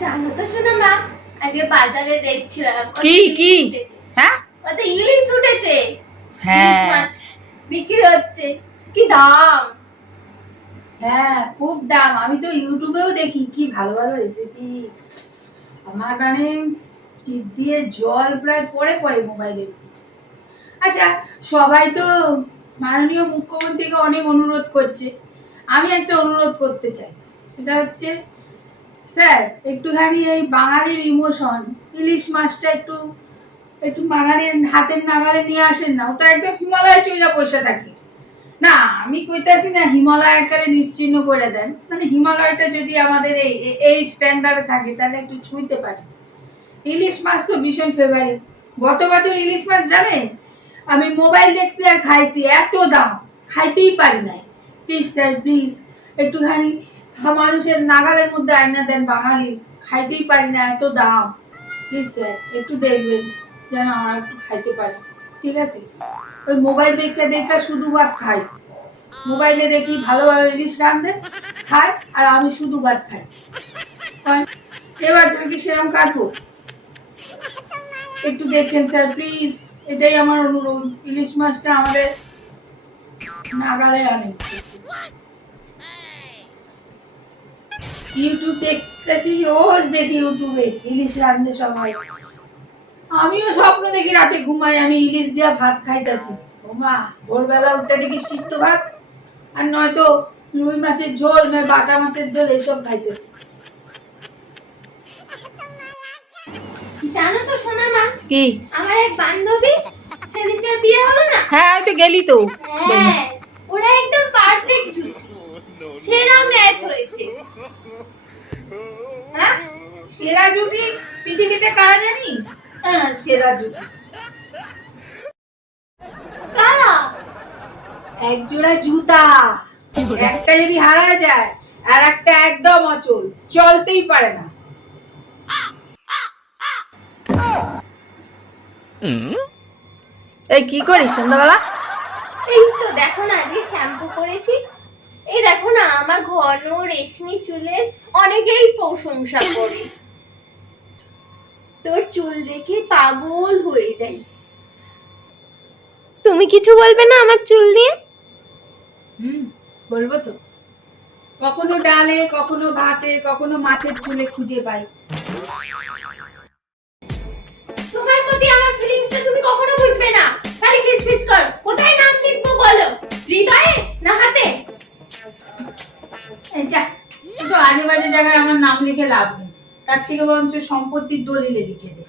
জানো তো শোনো মা, আজকে বাজারে দেখছিলাম কি কি হ্যাঁ কত ইলিশ উঠেছে। হ্যাঁ ইলিশ মাছ বিক্রি হচ্ছে, কি দাম! হ্যাঁ, খুব দাম। আমি তো ইউটিউবেও দেখি কি ভালো ভালো রেসিপি। আমার মানে জিভ দিয়ে জল প্রায় পড়ে পড়ে মোবাইলের। আচ্ছা, সবাই তো মাননীয় মুখ্যমন্ত্রীকে অনেক অনুরোধ করছে, আমি একটা অনুরোধ করতে চাই। সেটা হচ্ছে, স্যার একটুখানি এই বাঙালির ইমোশন ইলিশ মাছটা একটু একটু বাঙালির হাতের নাগালে নিয়ে আসেন না। ও তো একদম হিমালয় চইলা বসে থাকে। না, আমি কইতাছি না হিমালয় আকারে নিশ্চিহ্ন করে দেন, মানে হিমালয়টা যদি আমাদের এই এই স্ট্যান্ডার্ডে থাকে তাহলে একটু ছুঁইতে পারি। ইলিশ মাছ তো ভীষণ ফেভারিট। গত বছর ইলিশ মাছ জানেন, আমি মোবাইল দেখছি আর খাইছি, এত দাম খাইতেই পারি নাই। প্লিজ স্যার, প্লিজ একটুখানি মানুষের নাগালের মধ্যে আইনা দেন, বাঙালি খাইতেই পারি না, এত দাম। প্লিজ স্যার একটু দেখবেন যেন আমরা একটু খাইতে পারি, ঠিক আছে? ওই মোবাইল দেখে দেখে শুধু ভাত খাই। মোবাইলে দেখি ভালো ভালো ইলিশ রাঁধে খাই, আর আমি শুধু ভাত খাই। এবার কি সেরকম কাটবো? একটু দেখেন স্যার প্লিজ, এটাই আমার অনুরোধ। ইলিশ মাছটা আমাদের নাগালে আনেন। ইউটিউব দেখতেছি, রোজ দেখি ইউটিউবে ইলিশ রাঁধতে সময়। আমিও স্বপ্ন দেখি রাতে ঘুমাই আমি ইলিশ দিয়া ভাত খাইতেছি। ও মা, ভোরবেলা উঠে দেখি সিদ্ধ ভাত, আর নয়তো রুই মাছের ঝোল, নয় বাটা মাছের ঝোল, এইসব খাইতেছি। জানো তো শোনা মা, কি আমার এক বান্ধবী সেদিনকে বিয়ে হলো না। হ্যাঁ ওই তো গেলি তো হ্যাঁ, ওরা একদম পারফেক্ট, সেরা ম্যাচ হয়েছে। হ্যাঁ, সেরা জুটি পৃথিবীতে কারা জানিস? হ্যাঁ, সেরা জুটি কারা? এক জোড়া জুতা। একটা যদি হারা যায় আর একটা একদম অচল, চলতেই পারে না। এই কি করিস সন্ধ্যাবেলা? এই তো দেখো না, আজকে শ্যাম্পু করেছি। এই দেখো না, আমার ঘন রেশমি চুলের অনেকেই প্রশংসা করে। তোর চুল দেখে পাগল হয়ে যাই। তুমি কিছু বলবে না আমার চুল নিয়ে? বলবো তো। কখনো ডালে, কখনো ভাতে, কখনো মাছের চুলে খুঁজে পাই। তোমার প্রতি আমার ফিলিংসটা তুমি কখনো বুঝবে না, খালি কিচকিচ করো। কোথায় নাম লিখবো বলো, হৃদয়ে না হাতে? এই যা, তো আজে বাজে জায়গায় আমার নাম লিখে লাভ নেই। তার থেকে বরঞ্চ সম্পত্তির দলিলে লিখে দে।